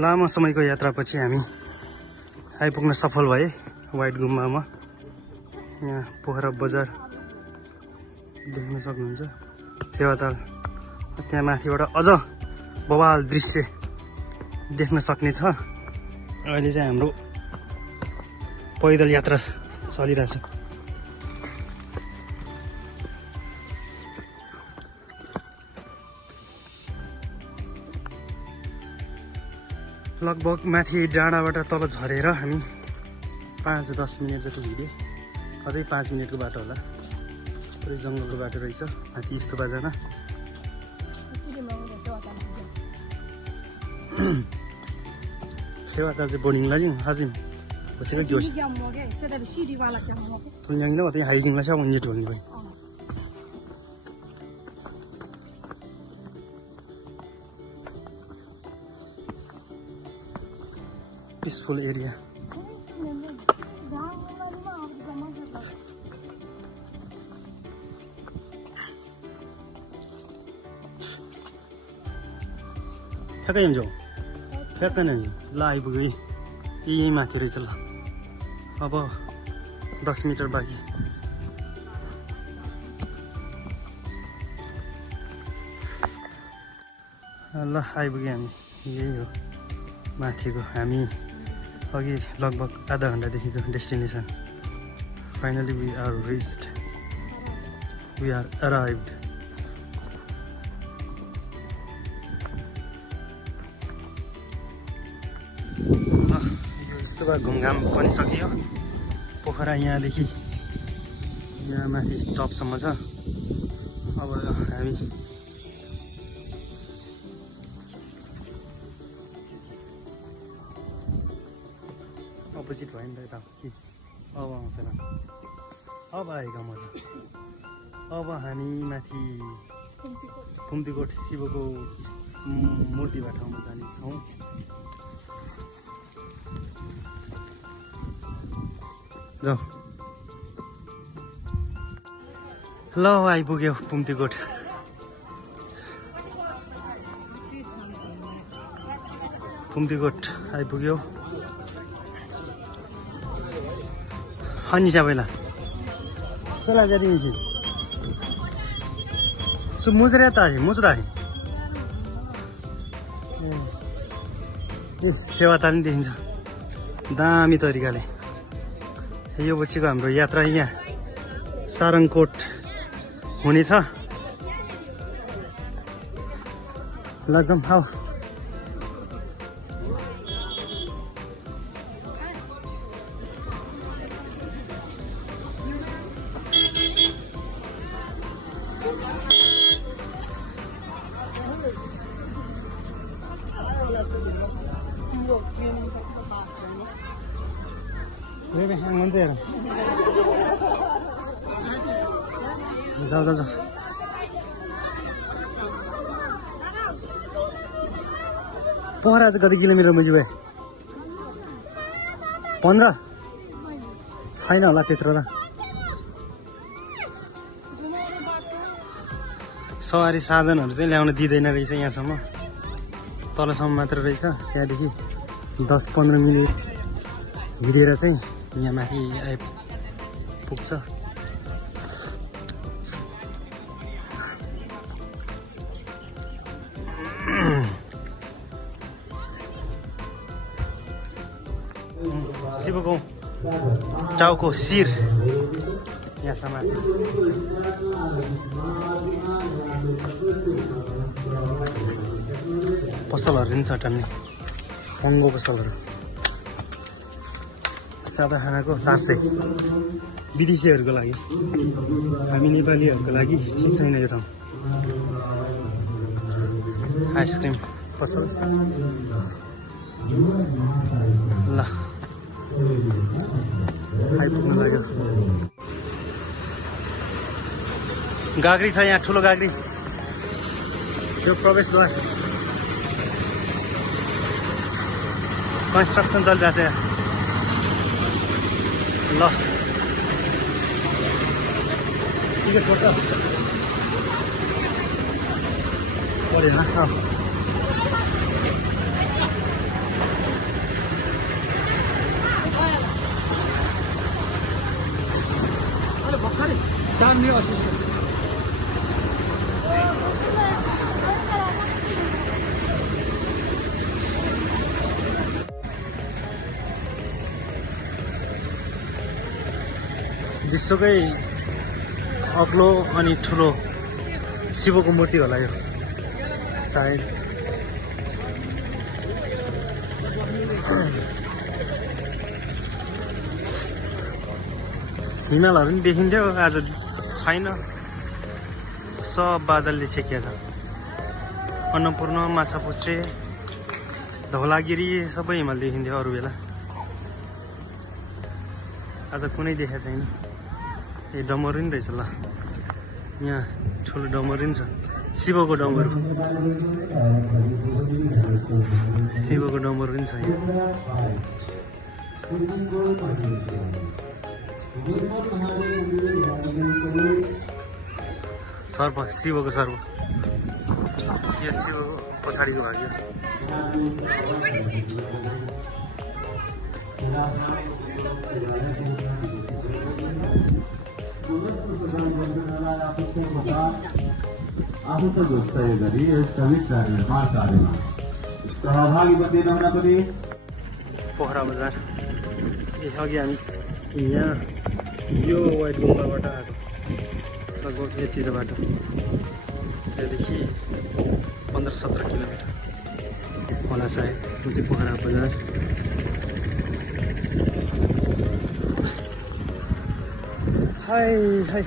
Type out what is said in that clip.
लामो समयको यात्रापछि हामी आइपुग्न सफल भए व्हाइट गुम्बामा। यहाँ पोखरा बजार देख्न सक्नुहुन्छ। फेवाताल त्यहाँ माथिबाट अझ बवाल दृश्य देख्न सक्ने छ। अहिले चाहिँ हाम्रो पैदल यात्रा चलिरहेछ। लगभग माथि डाँडाबाट तल झरेर हामी 5-10 मिनट जति हिँडे। अझै 5 मिनटको बाटो होला। पुरै जङ्गलको बाटो रहेछ माथि स्तूपा जान। फेवाताल चाहिँ बोर्डिङ लाग्यो हाजिम बच्चेको जोश तुलनाङ ल त्यही हाइकिङ ला सब नेट भन्ने भाइ पीसफुल एरिया। ठ्याक्कै जाउँ ठ्याक्कै नै ल आइपुग्यो यही माथि रहेछ। ल अब 10 मिटर बाँकी। ल आइपुग्यो हामी। यही हो माथिको हामी अघि लगभग आधा घन्टादेखिको destination. Finally we are reached, we are arrived. Stupa घुमघाम पनि सकियो। पोखरा यहाँदेखि यहाँ माथि टपसम्म छ। अब हामी अपोजिट भयो नि त यता। अब आउँछ ल, अब आएगा मजा। अब हामी माथि खुम्तीकोट शिवको मूर्तिबाट ठाउँमा जानेछौँ। जाऊ ल आइपुग्यो खुम्तीकोट। खुम्तीकोट आइपुग्यो। अनि सबैलाई सला गरिन्छ सु मुजरे ताही मुजदाही फेवाताल नि देखिन्छ दामी तरिकाले। यो पछिको हाम्रो यात्रा यहाँ सारङकोट हुनेछ। ल जाउँ आऊ। जाऊ जाऊ जाऊ। पोखरा चाहिँ कति किलोमिटर मुजी भयो? 15 छैन होला त्यत्रो त। सवारी साधनहरू चाहिँ ल्याउन दिँदैन रहेछ यहाँसम्म, तलसम्म मात्र रहेछ। त्यहाँदेखि 10-15 मिनट हिँडेर चाहिँ यहाँ माथि आइपुग्छ। शिवको टाउको शिर यहाँसम्म। पसलहरू पनि छ टन्ने महँगो पसलहरू। सादा खानाको 400 विदेशीहरूको लागि। हामी नेपालीहरूको लागि ठिक छैन यो ठाउँ। आइसक्रिम पसल ल आइपुग्नु लाग्यो। गाग्री छ यहाँ, ठुलो गाग्री। यो प्रवेशद्वार कन्स्ट्रक्सन चलिरहेको छ यहाँ। ल टिकट पर्छ पऱ्यो। सामने असिस्ट विश्वकै अग्लो अनि ठुलो शिवको मूर्ति होला यो सायद। हिमालहरू पनि देखिन्थ्यो, आज छैन, सब बादलले छेकिया छ। अन्नपूर्ण, माछापुच्छ्रे, धौलागिरी सबै हिमाल देखिन्थ्यो अरू बेला, आज कुनै देखेको छैन। ए डमरू नि रहेछ ल, यहाँ ठुलो डमरू नि छ, शिवको डमरू, शिवको डमरू पनि छ यहाँ। सर्प, शिवको सर्प, यो शिवको पछाडिको भाग यो। पोखरा बजार अघि हामी यहाँ यो वाइट गुम्बाबाट आएको, लगभग यति छ बाटो, त्यहाँदेखि 15-17 किलोमिटर होला सायद। यो चाहिँ पोखरा बजार। हाय हाय